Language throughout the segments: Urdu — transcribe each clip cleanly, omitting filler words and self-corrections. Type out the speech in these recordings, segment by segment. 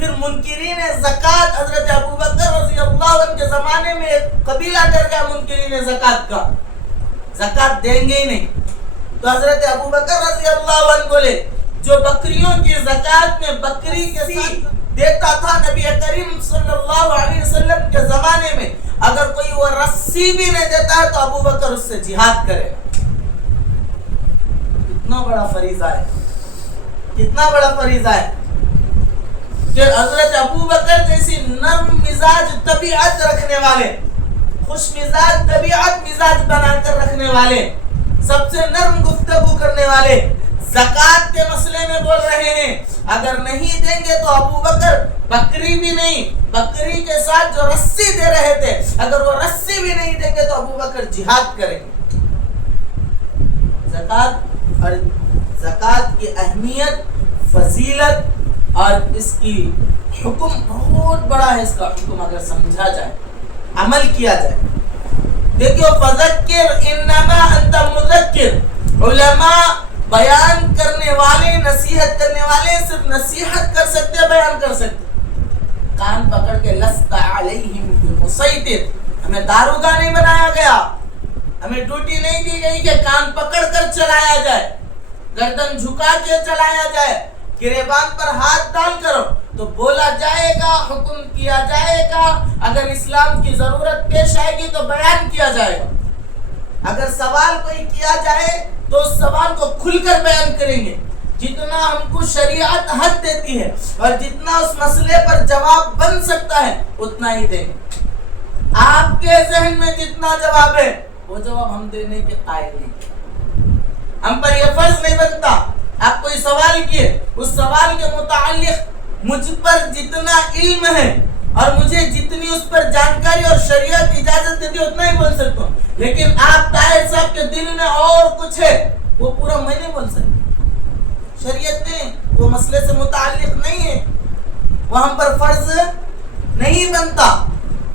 پھر منکرین زکات، حضرت ابوبکر رضی اللہ عنہ کے زمانے میں ایک قبیلہ ڈر گیا منکرین زکات کا، زکات دیں گے ہی نہیں. تو حضرت ابوبکر رضی اللہ عنہ بولے جو بکریوں کی زکات میں بکری کے ساتھ دیتا تھا نبی کریم صلی اللہ علیہ وسلم کے زمانے میں، اگر کوئی وہ رسی بھی نہیں دیتا ہے تو ابوبکر اس سے جہاد کرے گا. کتنا بڑا فریضہ ہے، کتنا بڑا فریضہ ہے کہ حضرت ابوبکر جیسی نرم مزاج طبیعت رکھنے والے، خوش مزاج طبیعت مزاج بنا کر رکھنے والے، سب سے نرم گفتگو کرنے والے، زکات کے مسئلے میں بول رہے ہیں اگر نہیں دیں گے تو ابوبکر بکری بھی نہیں، بکری کے ساتھ جو رسی دے رہے تھے اگر وہ رسی بھی نہیں دیں گے تو ابوبکر جہاد کریں گے. زکات اور زکات کی اہمیت، فضیلت اور اس کی حکم بہت بڑا ہے. اس کا حکم اگر سمجھا جائے، عمل کیا جائے. دیکھو فذکر انما انت مذکر، علماء بیان کرنے والے، نصیحت کرنے والے صرف نصیحت کر سکتے، بیان کر سکتے. کان پکڑ کے لست علیہم بمسیطر، ہمیں داروغہ نہیں بنایا گیا، ہمیں ڈیوٹی نہیں دی گئی کہ کان پکڑ کر چلایا جائے، گردن جھکا کے چلایا جائے، گریبان پر ہاتھ ڈال کر تو بولا جائے گا، حکم کیا جائے گا. اگر اسلام کی ضرورت پیش آئے گی تو بیان کیا جائے گا. اگر سوال کوئی کیا جائے تو اس سوال کو کھل کر بیان کریں گے. جتنا ہم کو شریعت حد دیتی ہے اور جتنا اس مسئلے پر جواب بن سکتا ہے اتنا ہی دیں گے. آپ کے ذہن میں جتنا جواب ہے وہ جواب ہم دینے کے قائل نہیں. ہم پر یہ فرض نہیں بنتا. آپ کوئی سوال کیے، اس سوال کے متعلق مجھ پر جتنا علم ہے اور مجھے جتنی اس پر جانکاری اور شریعت اجازت دیتی اتنا ہی بول سکتا ہوں. لیکن آپ طاہر صاحب کے دل میں اور کچھ ہے وہ پورا میں نہیں بول سکتا. شریعت میں وہ مسئلے سے متعلق نہیں ہے، وہ ہم پر فرض نہیں بنتا.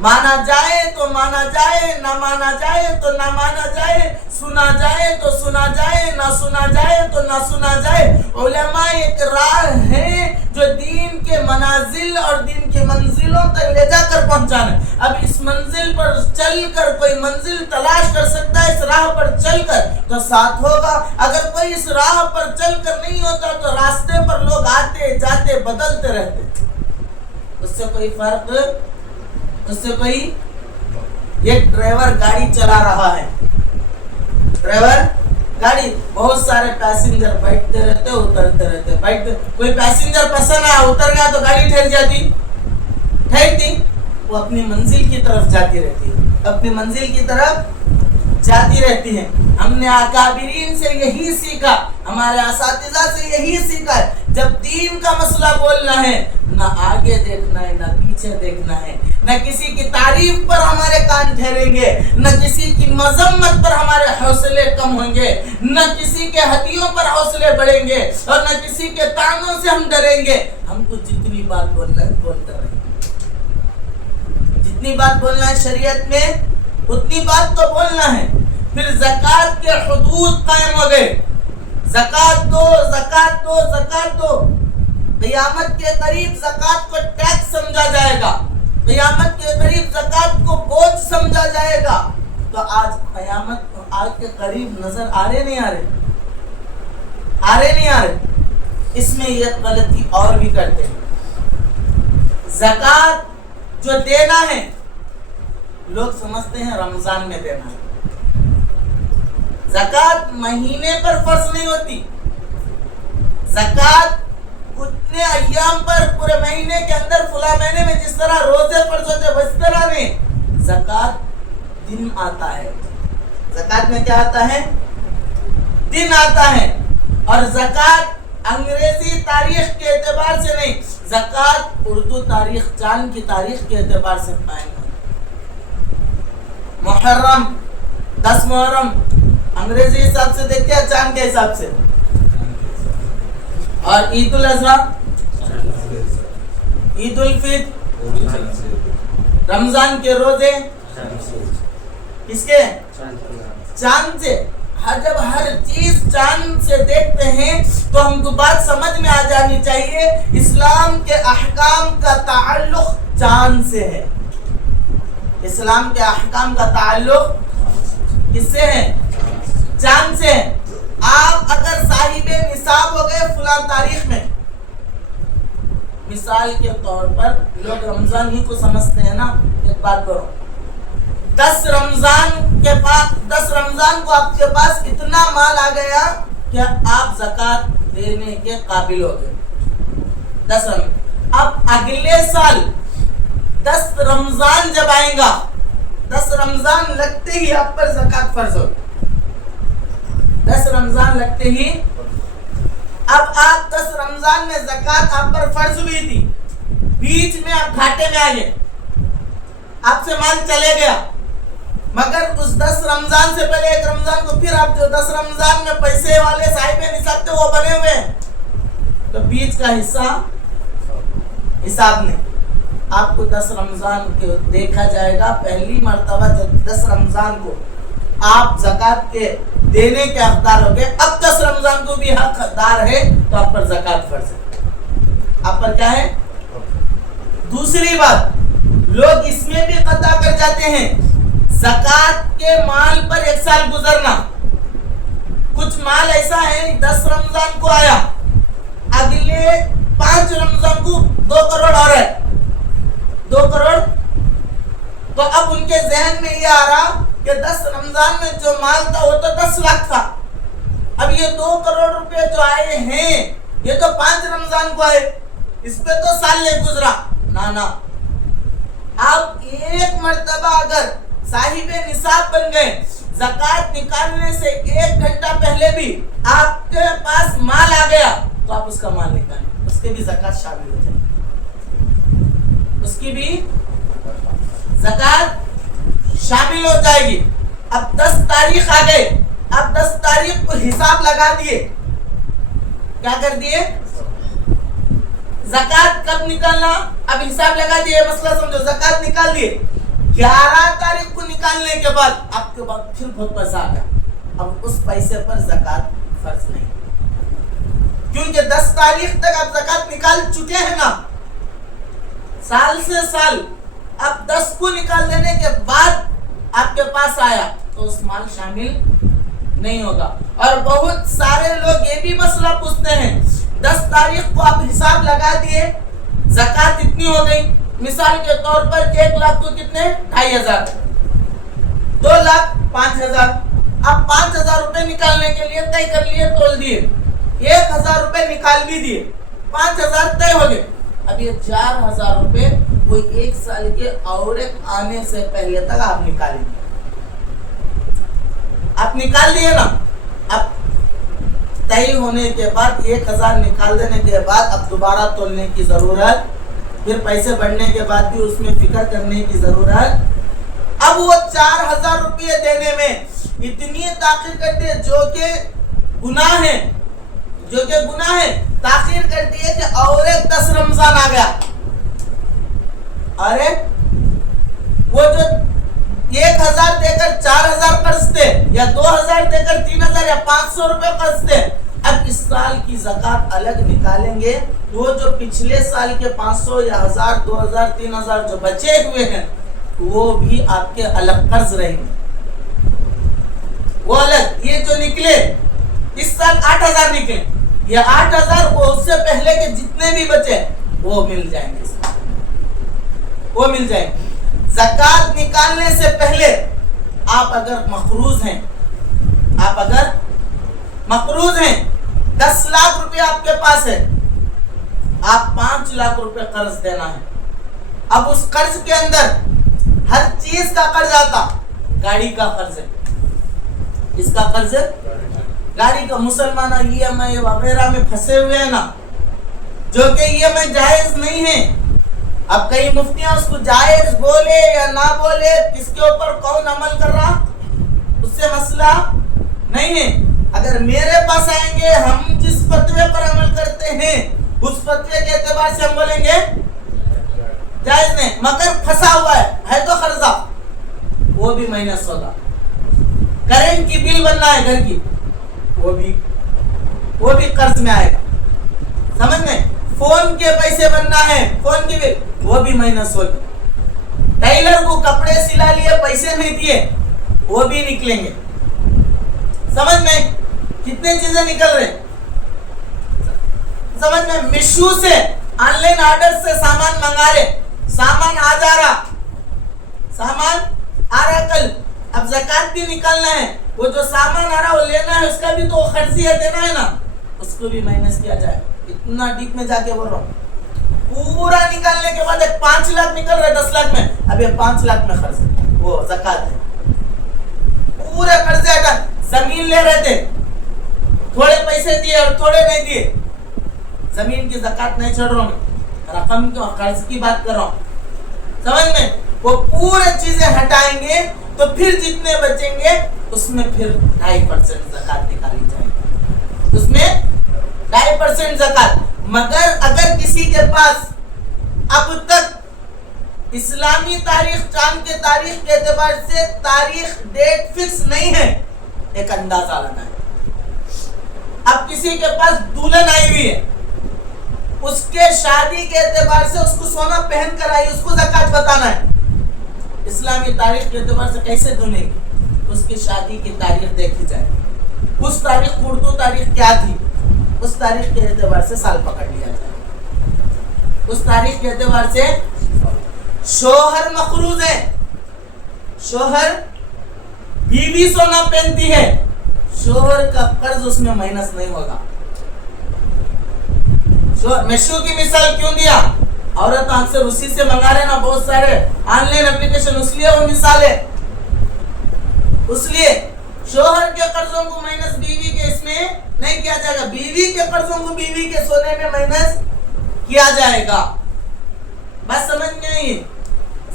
مانا جائے تو مانا جائے، نہ مانا جائے تو نہ مانا جائے، سنا جائے تو سنا جائے، نہ سنا جائے تو نہ سنا جائے. علماء ایک راہ ہے جو دین کے منازل اور دین کی منزلوں تک لے جا کر پہنچانا. اب اس منزل پر چل کر کوئی منزل تلاش کر سکتا ہے، اس راہ پر چل کر تو ساتھ ہوگا. اگر کوئی اس راہ پر چل کر نہیں ہوتا تو راستے پر لوگ آتے جاتے بدلتے رہتے. اس سے کوئی فرق، اس سے کوئی، ایک ڈرائیور گاڑی چلا رہا ہے، ڈرائیور گاڑی، بہت سارے پیسنجر بیٹھتے رہتے اترتے رہتے، بیٹھتے، کوئی پیسنجر پسند آیا اتر گیا تو گاڑی ٹھہر جاتی، ٹھہرتی، وہ اپنی منزل کی طرف جاتی رہتی، اپنی منزل کی طرف جاتی رہتی ہے. ہم نے اکابرین سے یہی سیکھا، ہمارے اساتذہ سے یہی سیکھا ہے. جب دین کا مسئلہ بولنا ہے نہ آگے دیکھنا ہے نہ پیچھے دیکھنا ہے، نہ کسی کی تعریف پر ہمارے کان ٹھہریں گے، نہ کسی کی مذمت پر ہمارے حوصلے کم ہوں گے، نہ کسی کے ہدیوں پر حوصلے بڑھیں گے اور نہ کسی کے طعنوں سے ہم ڈریں گے. ہم کو جتنی بات بولنا ہے بولتے رہیں گے، جتنی بات بولنا ہے شریعت میں اتنی بات تو بولنا ہے. پھر زکات کے حدود قائم ہو گئے. زکات دو، زکات دو، زکات دو. قیامت کے قریب زکات کو ٹیکس سمجھا جائے گا، قیامت کے قریب زکات کو بوجھ سمجھا جائے گا. تو آج قیامت آج کے قریب نظر آ رہے نہیں آ رہے، آ رہے نہیں آ رہے. اس میں یہ غلطی اور بھی کرتے ہیں. زکات جو دینا ہے لوگ سمجھتے ہیں رمضان میں دینا ہے. زکات مہینے پر فرض نہیں ہوتی. زکات اتنے ایام پر پورے مہینے کے اندر فلاں مہینے میں جس طرح روزے فرض ہوتے اس طرح نہیں. زکات دن آتا ہے. زکات میں کیا آتا ہے؟ دن آتا ہے. اور زکات انگریزی تاریخ کے اعتبار سے نہیں، زکات اردو تاریخ، چاند کی تاریخ کے اعتبار سے قائم ہے. محرم، 10 محرم انگریزی حساب سے دیکھتے ہیں چاند کے حساب سے. اور عید الاضحیٰ، عید الفطر، رمضان کے روزے کس کے؟ چاند سے. جب ہر چیز چاند سے دیکھتے ہیں تو ہم کو بات سمجھ میں آ جانی چاہیے. اسلام کے احکام چاند سے ہے. اسلام کے احکام کا تعلق کس سے ہے؟ چاند سے ہے. آپ اگر صاحب نصاب ہو گئے فلاں تاریخ میں، مثال کے طور پر لوگ رمضان ہی کو سمجھتے ہیں نا. ایک بات کرو، 10 رمضان کو آپ کے پاس اتنا مال آ گیا کہ آپ زکوٰۃ دینے کے قابل ہو گئے. 10 رمضان. اب اگلے سال 10 رمضان جب آئیں گا، 10 رمضان لگتے ہی آپ پر زکوٰۃ فرض ہوگی. 10 رمضان لگتے ہی اب آپ 10 رمضان میں زکوٰۃ آپ پر فرض ہوئی تھی، بیچ میں آپ گھاٹے میں آئے، آپ سے مال چلے گیا، مگر اس 10 رمضان سے پہلے 1 رمضان کو پھر آپ جو 10 رمضان میں پیسے والے صاحب نصاب تھے وہ بنے ہوئے ہیں، تو بیچ کا حساب نہیں. آپ کو 10 رمضان کو دیکھا جائے گا. پہلی مرتبہ جب 10 رمضان کو آپ زکوٰۃ کے دینے کے حقدار ہو گئے، اب 10 رمضان کو بھی حقدار ہے تو آپ پر زکوٰۃ فرض ہے. آپ پر کیا ہے؟ دوسری بات، لوگ اس میں بھی قطع کر جاتے ہیں، زکوٰۃ کے مال پر 1 سال گزرنا. کچھ مال ایسا ہے 10 رمضان کو آیا، اگلے 5 رمضان کو 2 کروڑ اور ہے، 2 کروڑ. تو اب ان کے ذہن میں یہ آ رہا کہ 10 رمضان میں جو مال تھا وہ تو 10 لاکھ تھا، اب یہ 2 کروڑ روپے جو آئے ہیں یہ تو 5 رمضان کو آئے، اس پہ تو سال نہیں گزرا. نا آپ ایک مرتبہ اگر صاحب نصاب بن گئے، زکوٰۃ نکالنے سے 1 گھنٹہ پہلے بھی آپ کے پاس مال آ گیا تو آپ اس کا مال نکالیں، اس کے بھی زکوٰۃ شامل ہو جائے، اس کی بھی زکوٰۃ شامل ہو جائے گی. اب 10 تاریخ آ گئے، اب 10 تاریخ کو حساب لگا دیے، کیا کر دیے؟ زکوٰۃ کب نکالنا اب حساب لگا دیے. مسئلہ سمجھو، زکوٰۃ نکال دیے، 11 تاریخ کو نکالنے کے بعد آپ کے بعد پھر بہت پیسہ آ گیا، اب اس پیسے پر زکوٰۃ فرض نہیں، کیونکہ 10 تاریخ تک آپ زکوٰۃ نکال چکے ہیں نا، سال سے سال. اب 10 کو نکال دینے کے بعد آپ کے پاس آیا تو اس مال شامل نہیں ہوگا. اور بہت سارے لوگ یہ بھی مسئلہ پوچھتے ہیں، 10 تاریخ کو آپ حساب لگا دیے، زکوٰۃ اتنی ہو گئی، مثال کے طور پر 1 لاکھ کو کتنے؟ 2500، 2 لاکھ 5000. اب 5000 روپے نکالنے کے لیے طے کر لیے، تول دیے، 1000 روپے نکال بھی دیے، 5000 طے ہو گئے. اب یہ 4000 روپے کوئی 1 سال کے عورت آنے سے پہلے تک آپ نکالیں گے. آپ نکال دیے نا، اب طے ہونے کے بعد 1000 نکال دینے کے بعد اب دوبارہ تولنے کی ضرورت، پھر پیسے بڑھنے کے بعد بھی اس میں فکر کرنے کی ضرورت. اب وہ 4000 روپے دینے میں اتنی تاخیر کرتے جو کہ گناہ ہے، تاخیر کرتی ہے کہ اور ایک 10 رمضان آ گیا، ارے وہ جو 1000 دے کر 4000 قرض تھے، یا 2000 دے کر 3000 یا 500 روپے قرض تھے، اب اس سال کی زکوٰۃ الگ نکالیں گے. وہ جو پچھلے سال کے 500 یا 1000 2000 3000 جو بچے ہوئے ہیں وہ بھی آپ کے الگ قرض رہیں گے، وہ الگ. یہ جو نکلے اس سال 8000 نکلے، یہ 8000 وہ اس سے پہلے کے جتنے بھی بچے وہ مل جائیں گے، وہ مل جائیں گے. زکوٰۃ نکالنے سے پہلے آپ اگر مقروض ہیں، 10 لاکھ روپے آپ کے پاس ہے، آپ 5 لاکھ روپے قرض دینا ہے. اب اس قرض کے اندر ہر چیز کا قرض آتا، گاڑی کا قرض ہے، اس کا قرض ہے گاڑی کا. مسلمان EMI وغیرہ میں پھنسے ہوئے ہیں نا، جو کہ EMI جائز نہیں ہے. اب کئی مفتیاں اس کو جائز بولے یا نہ بولے، کس کے اوپر کون عمل کر رہا اس سے مسئلہ نہیں ہے. اگر میرے پاس آئیں گے، ہم جس فتوے پر عمل کرتے ہیں اس فتوے کے اعتبار سے ہم بولیں گے جائز نہیں، مگر پھنسا ہوا ہے تو قرضہ، وہ بھی مائنس ہوگا. کرنٹ کی بل بننا ہے گھر کی، وہ بھی قرض میں آئے گا. سمجھ میں؟ فون کے پیسے بننا ہے، فون کی بل وہ بھی مائنس ہوگی. ٹیلر کو کپڑے سلا لیے پیسے نہیں دیے وہ بھی نکلیں گے. سمجھ میں کتنے چیزیں نکل رہے سمجھ میں. میشو سے آن لائن آرڈر سے سامان منگا رہے, سامان آ جا رہا, سامان آ رہا کل, اب زکات بھی نکلنا ہے, وہ جو سامان آ رہا وہ لینا ہے, اس کا بھی تو خرچیہ دینا ہے نا, اس کو بھی مائنس کیا جائے. اتنا ڈیپ میں جا کے بول رہا ہوں. پورا نکالنے کے بعد ایک 5 لاکھ نکل رہے 10 لاکھ میں, اب یہ 5 لاکھ میں خرچ وہ زکات ہے. پورے قرضے ہٹا, زمین لے رہے تھے, تھوڑے پیسے دیے اور تھوڑے نہیں دیے, زمین کی زکات نہیں چھوڑ رہا ہوں, رقم کی قرض کی بات کر رہا ہوں. سمجھ میں وہ پورے چیزیں ہٹائیں گے تو پھر جتنے بچیں گے اس میں پھر 2.5% زکات نکالی جائے گی, اس میں 2.5% زکات. مگر اگر کسی کے پاس اب تک اسلامی تاریخ, چاند کے تاریخ کے اعتبار سے تاریخ ڈیٹ فکس نہیں ہے, ایک اندازہ لگا ہے. اب کسی کے پاس دلہن آئی ہوئی ہے, اس کے شادی کے اعتبار سے اس کو سونا پہن کر آئی, اس کو زکات بتانا ہے. اسلامی تاریخ کے اعتبار سے کیسے دھنے گی, اس کی شادی کی تاریخ دیکھی جائے, اس تاریخ اردو تاریخ کیا تھی, اس تاریخ کے اعتبار سے سال پکڑ لیا جائے. اس تاریخ کے اعتبار سے شوہر مقروض ہے, شوہر بیوی سونا پہنتی ہے, شوہر کا قرض اس میں مائنس نہیں ہوگا. میشو کی مثال کیوں دیا, عورت اکثر اسی سے منگا رہے نا بہت سارے آن لائن اپلیکیشن, اس لیے وہ مثال ہے. اس لیے شوہر کے قرضوں کو مائنس بیوی کے اس میں نہیں کیا جائے گا, بیوی کے قرضوں کو بیوی کے سونے میں مائنس کیا جائے گا. بس سمجھ میں آئی.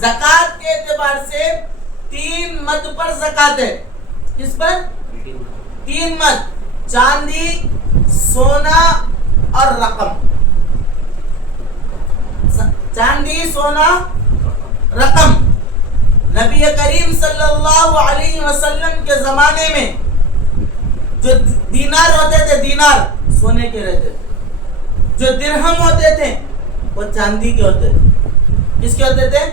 زکات کے اعتبار سے 3 مد پر زکات ہے. کس پر؟ 3 مد, چاندی, سونا اور رقم. چاندی, سونا, رقم. نبی کریم صلی اللہ علیہ وسلم کے زمانے میں جو دینار ہوتے تھے, دینار سونے کے رہتے تھے, جو درہم ہوتے تھے وہ چاندی کے ہوتے تھے. کس کے ہوتے تھے؟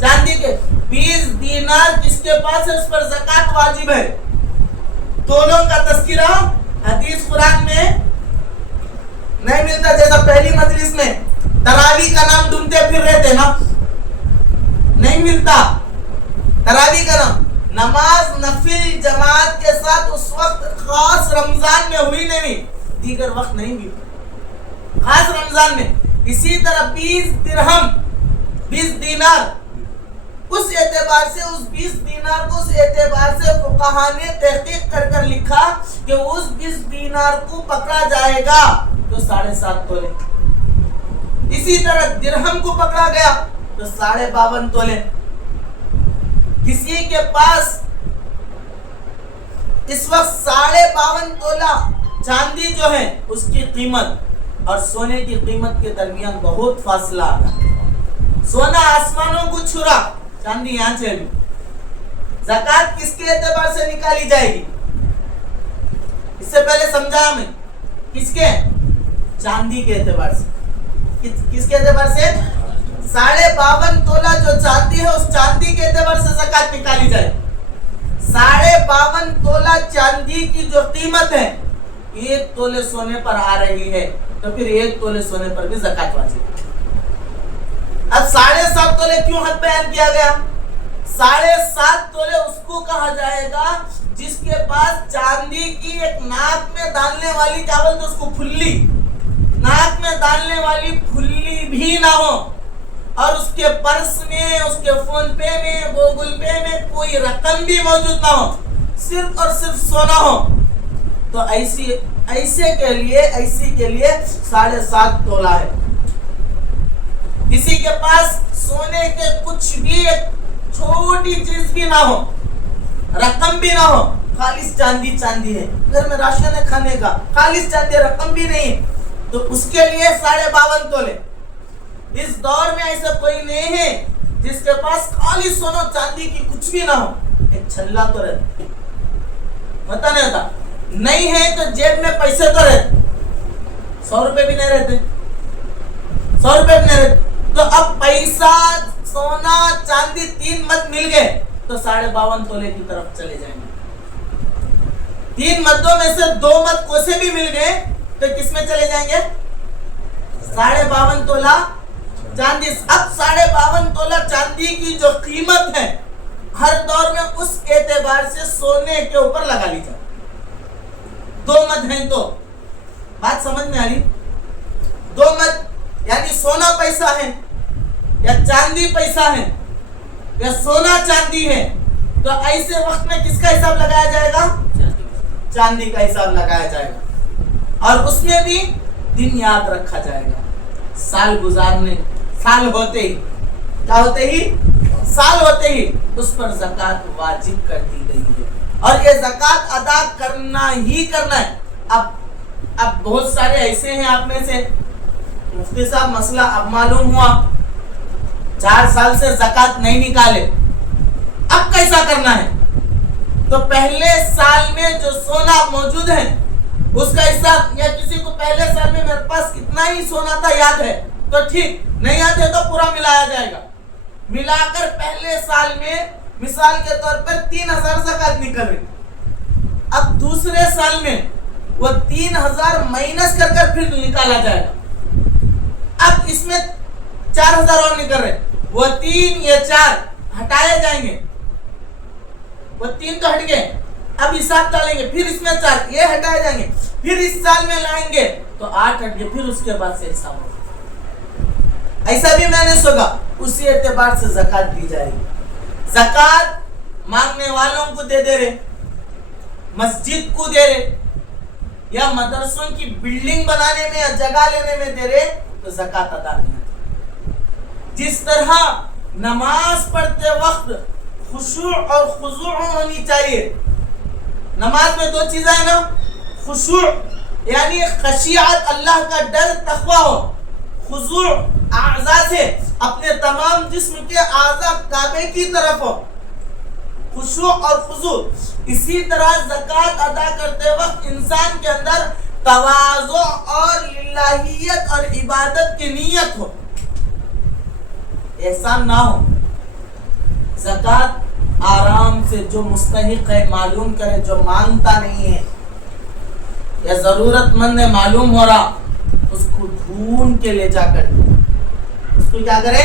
چاندی کے. 20 دینار جس کے پاس ہے اس پر زکات واجب ہے. دونوں کا تذکرہ حدیث قرآن میں نہیں ملتا. جیسا پہلی مجلس میں تراویح کا نام ڈھونڈتے پھر رہے تھے نا, نہیں ملتا تراویح کا نام. نماز نفل جماعت کے ساتھ اس وقت خاص رمضان میں ہوئی نہیں, دیگر وقت نہیں بھی, خاص رمضان میں. اسی طرح 20 درہم, 20 دینار, اس اعتبار سے اس 20 دینار کو اس اعتبار سے فقہا نے تحقیق کر کر لکھا کہ اس 20 دینار کو پکڑا جائے گا تو 7.5 تولے. اسی طرح درہم کو پکڑا گیا تو 52.5 تولے. کسی کے پاس اس وقت 52.5 تولہ چاندی جو ہے اس کی قیمت اور سونے کی قیمت کے درمیان بہت فاصلہ آ رہا ہے. سونا آسمانوں کو چھرا, چاندی یہاں سے بھی. زکات کس کے اعتبار سے نکالی جائے گی, اس سے پہلے سمجھا میں, کس کے؟ چاندی کے اعتبار سے. کس کے اعتبار سے؟ 52.5 تولہ جو چاندی ہے اس چاندی کے اعتبار سے زکات نکالی جائے. 52.5 تولہ چاندی کی جو قیمت ہے 1 تولے سونے پر آ رہی ہے تو پھر 1 تولے سونے پر بھی زکات واجب ہے. اب 7.5 تولے کیوں حد بیان کیا گیا؟ 7.5 تولے اس کو کہا جائے گا جس کے پاس چاندی کی ایک ناک میں ڈالنے والی, کیا بولتے اس کو, پھلی, ناک میں ڈالنے والی پھلی بھی نہ ہو, اور اس کے پرس میں, اس کے فون پے میں, گوگل پے میں کوئی رقم بھی موجود نہ ہو, صرف اور صرف سونا ہو, تو ایسے کے لیے 7.5 تولہ ہے. کسی کے پاس سونے کے کچھ بھی ایک چھوٹی چیز بھی نہ ہو, رقم بھی نہ ہو, خالص چاندی ہے, گھر میں راشن ہے کھانے کا, خالص چاندی, رقم بھی نہیں, تو اس کے لیے 52.5 تولے. اس دور میں ایسا کوئی نہیں ہے جس کے پاس خالص سونا چاندی کی کچھ بھی نہ ہو, ایک چھلا تو رہتا, پتہ نہیں ہوتا, نہیں ہے تو جیب میں پیسے تو رہتے, 100 روپے بھی نہیں رہتے, 100 روپے بھی نہیں رہتے. تو اب پیسہ سونا چاندی 3 مد مل گئے تو 52.5 تولے کی طرف چلے جائیں گے. 3 مدوں میں سے 2 مد کوسے بھی مل گئے تو کس میں چلے جائیں گے؟ 52.5 تولہ چاندی. اب 52.5 تولہ چاندی کی جو قیمت ہے ہر دور میں اس اعتبار سے سونے کے اوپر لگا لی جائے. 2 مد ہیں تو بات سمجھ میں آ رہی؟ 2 مد یعنی سونا پیسہ ہے یا چاندی پیسہ ہے یا سونا چاندی ہے تو ایسے وقت میں کس کا حساب لگایا جائے گا؟ چاندی کا حساب لگایا جائے گا. اور اس میں بھی دن یاد رکھا جائے گا. سال گزارنے سال ہوتے ہی کیا ہوتے ہی سال ہوتے ہی اس پر زکوٰۃ واجب کر دی گئی ہے اور یہ زکوٰۃ ادا کرنا ہی کرنا ہے. اب بہت سارے ایسے ہیں آپ میں سے مفتی صاحب مسئلہ اب معلوم ہوا 4 سال سے زکوٰۃ نہیں نکالے, اب کیسا کرنا ہے؟ تو پہلے سال میں جو سونا موجود ہے اس کا حساب, یا کسی کو پہلے سال میں میرے پاس اتنا ہی سونا تھا یاد ہے تو ٹھیک, نہیں یاد ہے تو پورا ملایا جائے گا. ملا کر پہلے سال میں مثال کے طور پر 3000 زکوٰۃ نکل رہی, اب دوسرے سال میں وہ 3000 مائنس کر کر پھر نکالا جائے گا. اب اس میں 4000 اور نکل رہے, وہ 3 یا 4 ہٹائے جائیں گے, وہ 3 تو ہٹ گئے, اب حساب ڈالیں گے, پھر اس میں 4 یہ ہٹائے جائیں گے, پھر اس سال میں لائیں گے تو 8 ہٹ گئے, پھر اس کے بعد سے حساب ہوگا. ایسا بھی میں نے سوگا, اسی اعتبار سے زکوٰۃ دی جائے گی. زکوٰۃ مانگنے والوں کو دے رہے, مسجد کو دے رہے یا مدرسوں کی بلڈنگ بنانے میں یا جگہ لینے میں دے رہے تو زکوٰۃ ادا نہیں ہوتی. جس طرح نماز پڑھتے وقت خشوع اور خضوع ہونی چاہیے. نماز میں 2 چیزیں ہیں نا, خشوع یعنی خشیعت, اللہ کا ڈر تقوی ہو, خضوع اعضاء سے اپنے تمام جسم کے اعضاء کعبے کی طرف ہو, خشوع اور خضوع. اسی طرح زکوٰۃ ادا کرتے وقت انسان کے اندر تواضع اور للہیت اور عبادت کی نیت ہو, احسان نہ ہو. زکوٰۃ آرام سے جو مستحق ہے معلوم کرے, جو مانگتا نہیں ہے یا ضرورت مند ہے معلوم ہو رہا, اس کو ڈھونڈ کے لے جا کر اس کو کیا کرے,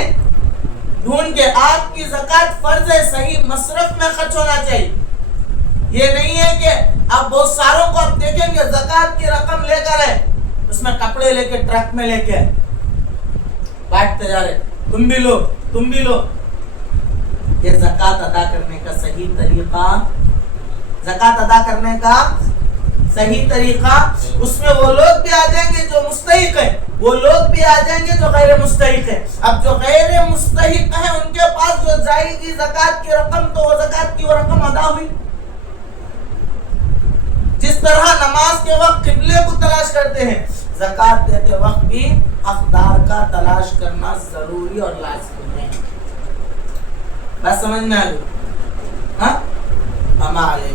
ڈھونڈ کے. آپ کی زکوٰۃ فرض ہے, صحیح مصرف میں خرچ ہونا چاہیے. یہ نہیں ہے کہ آپ بہت ساروں کو آپ دیکھیں گے زکوٰۃ کی رقم لے کر ہے, اس میں کپڑے لے کے ٹرک میں لے کے بانٹتے جا رہے, تم بھی لو تم بھی لو. یہ زکوٰۃ ادا کرنے کا صحیح طریقہ, زکوٰۃ ادا کرنے کا صحیح طریقہ, اس میں وہ لوگ بھی آ جائیں گے جو مستحق ہیں, وہ لوگ بھی آ جائیں گے جو غیر مستحق ہیں. اب جو غیر مستحق ہیں ان کے پاس جو جائے گی زکوٰۃ کی رقم تو وہ زکوٰۃ کی وہ رقم ادا ہوئی. جس طرح نماز کے وقت قبلے کو تلاش کرتے ہیں, زکوٰۃ دیتے وقت بھی حقدار کا تلاش کرنا ضروری اور لازمی ہے. بس سمجھ میں آ گئی؟ ہاں, اما علیہ